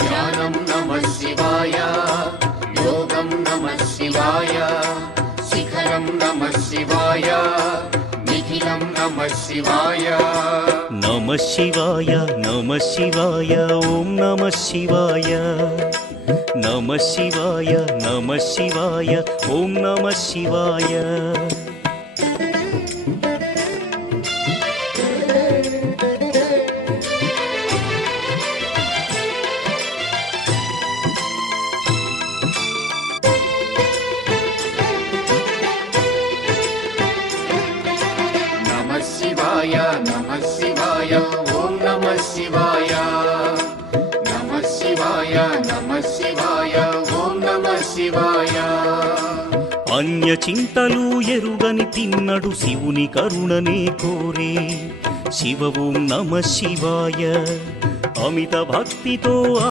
ధ్యానం నమః శివాయ, యోగం నమః శివాయ, శిఖరం నమః శివాయ, నిఖిలం నమః శివాయ. నమః శివాయ నమః శివాయ ఓం నమః శివాయ. నమః శివాయ నమః శివాయ ఓం నమః శివాయ. నమః శివాయ నమః శివాయ ఓం నమః శివాయ. నమః శివాయ నమః శివాయ ఓం నమః శివాయ. అన్య చింతలు ఎరుగని తిన్నడు శివుని కరుణనే కోరే. శివ ఓం నమః శివాయ. అమిత భక్తితో